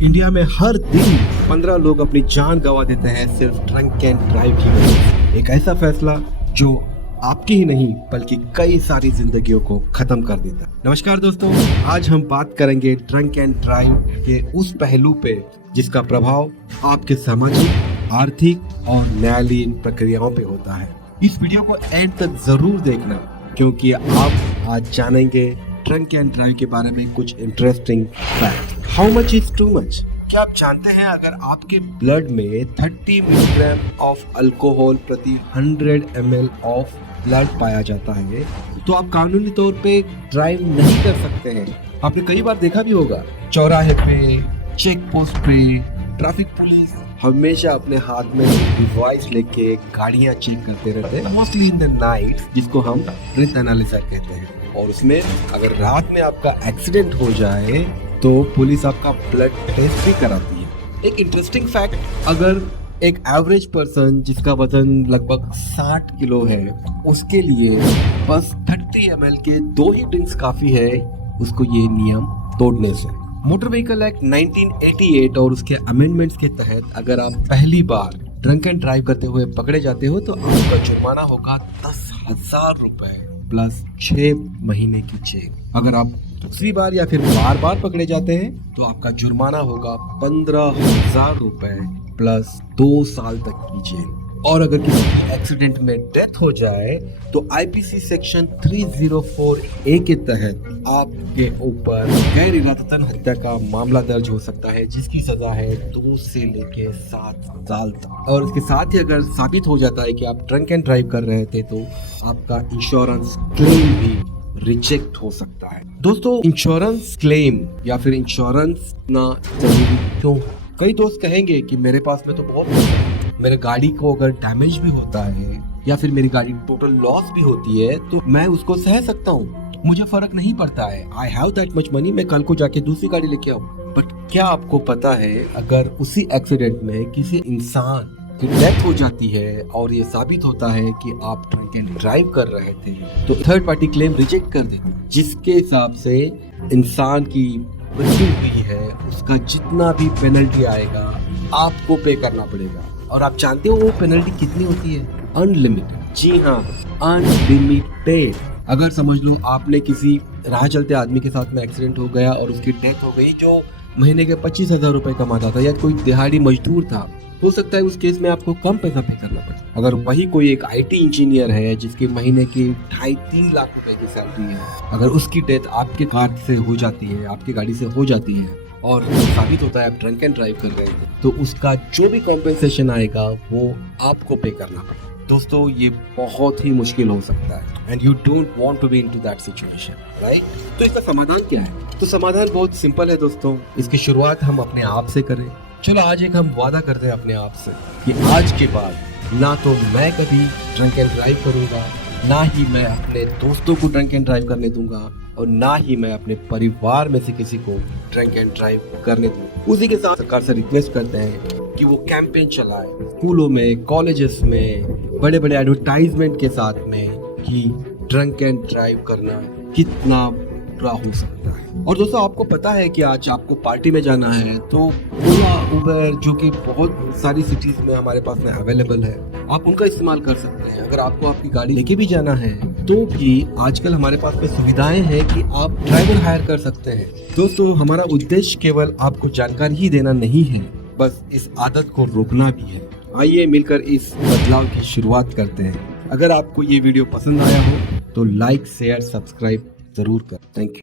India में हर दिन 15 लोग अपनी जान गंवा देते हैं सिर्फ ड्रंक एंड ड्राइव की वजह से। एक ऐसा फैसला जो आपकी ही नहीं बल्कि कई सारी जिंदगियों को खत्म कर देता है। नमस्कार दोस्तों, आज हम बात करेंगे ड्रंक एंड ड्राइव के उस पहलू पे जिसका प्रभाव आपके सामाजिक, आर्थिक और न्यायालयीन प्रक्रियाओं पे होता है। इस वीडियो को एंड तक जरूर देखना क्योंकि आप आज जानेंगे ड्रंक एंड ड्राइव के बारे में कुछ interesting fact. How much is too much? क्या आप जानते हैं अगर आपके ब्लड में 30 मिलीग्राम ऑफ अल्कोहल प्रति 100 ml ऑफ ब्लड पाया जाता है तो आप कानूनी तौर पे ड्राइव नहीं कर सकते हैं। आपने कई बार देखा भी होगा, चौराहे पे, चेक पोस्ट पे ट्रैफिक पुलिस हमेशा अपने हाथ में डिवाइस लेके गाड़ियां चेक करते रहते हैं, मोस्टली इन द नाइट, जिसको हम ब्रेथ एनालाइजर कहते हैं। और उसमें अगर रात में आपका एक्सीडेंट हो जाए तो पुलिस आपका ब्लड टेस्ट भी कराती है। एक इंटरेस्टिंग फैक्ट, अगर एक एवरेज पर्सन जिसका वजन लगभग 60 किलो है उसके लिए बस 30 ml के 2 ही ड्रिंक्स काफी है उसको ये नियम तोड़ने से। मोटर व्हीकल एक्ट 1988 और उसके अमेंडमेंट्स के तहत अगर आप पहली बार ड्रंक एंड ड्राइव करते हुए पकड़े जाते हो तो आपका जुर्माना होगा 10,000 रुपए प्लस 6 महीने की जेल। अगर आप दूसरी बार या फिर बार बार पकड़े जाते हैं तो आपका जुर्माना होगा 15,000 रुपए प्लस 2 साल तक की जेल। और अगर किसी की एक्सीडेंट में डेथ हो जाए तो आईपीसी सेक्शन 304A के तहत आपके ऊपर गैर इरादतन हत्या का मामला दर्ज हो सकता है जिसकी सजा है 2 से लेके 7 साल तक। और इसके साथ ही अगर साबित हो जाता है कि आप ड्रंक एंड ड्राइव कर रहे थे तो आपका इंश्योरेंस क्लेम भी रिजेक्ट हो सकता है। दोस्तों, इंश्योरेंस क्लेम या फिर इंश्योरेंस ना जरूरी क्यों? कई दोस्त कहेंगे कि मेरे पास में तो बहुत है, मेरे गाड़ी को अगर डैमेज भी होता है या फिर मेरी गाड़ी टोटल लॉस भी होती है तो मैं उसको सह सकता हूँ, मुझे फर्क नहीं पड़ता है, I have that much money, मैं कल को जाके दूसरी गाड़ी लेके आऊँ। बट क्या आपको पता है अगर उसी एक्सीडेंट में किसी इंसान की डेथ हो जाती है और ये साबित होता है कि आप ड्रंक एंड ड्राइव कर रहे थे तो थर्ड पार्टी क्लेम रिजेक्ट कर देते हैं, जिसके हिसाब से इंसान की मृत्यु हुई है उसका जितना भी पेनल्टी आएगा आपको पे करना पड़ेगा। और आप जानते हो वो पेनल्टी कितनी होती है? अनलिमिटेड। जी हाँ, अनलिमिटेड। अगर समझ लो आपने किसी राह चलते आदमी के साथ में एक्सीडेंट हो गया और उसकी डेथ हो गई जो महीने के 25,000 रुपए कमाता था या कोई दिहाड़ी मजदूर था, हो सकता है उस केस में आपको कम पैसा पे करना पड़े। अगर वही कोई एक आईटी इंजीनियर है जिसके महीने की 2.5-3 लाख रुपए की सैलरी है, अगर उसकी डेथ आपके कार से हो जाती है, आपकी गाड़ी से हो जाती है और साबित होता है आप ड्रंक एंड ड्राइव कर रहे थे तो उसका जो भी कॉम्पेंसेशन आएगा वो आपको पे करना पड़ेगा। दोस्तों, ये बहुत ही मुश्किल हो सकता है and you don't want to be into that situation, right? तो इसका समाधान क्या है? तो समाधान बहुत सिंपल है दोस्तों। इसकी शुरुआत हम अपने आप से करें। चलो आज एक हम वादा करते हैं अपने आप से कि आज के बाद ना तो मैं कभी ड्रंक एंड ड्राइव करूंगा, ना ही मैं अपने दोस्तों को ड्रंक एंड ड्राइव करने दूंगा और ना ही मैं अपने परिवार में से किसी को ड्रंक एंड ड्राइव करने दूंगा। उसी के साथ सरकार से रिक्वेस्ट करते हैं कि वो कैंपेन चलाए स्कूलों में, कॉलेजेस में, बड़े बड़े एडवर्टाइजमेंट के साथ में कि ड्रंक एंड ड्राइव करना कितना बुरा हो सकता है। और दोस्तों, आपको पता है कि आज आपको पार्टी में जाना है तो ओला, उबर, जो कि बहुत सारी सिटीज में हमारे पास में अवेलेबल है, आप उनका इस्तेमाल कर सकते हैं। अगर आपको आपकी गाड़ी लेके भी जाना है तो भी आजकल हमारे पास में सुविधाएं हैं कि आप ड्राइवर हायर कर सकते हैं। दोस्तों, हमारा उद्देश्य केवल आपको जानकारी ही देना नहीं है, बस इस आदत को रोकना भी है। आइए मिलकर इस बदलाव की शुरुआत करते हैं। अगर आपको ये वीडियो पसंद आया हो तो लाइक, शेयर, सब्सक्राइब जरूर कर। Thank you.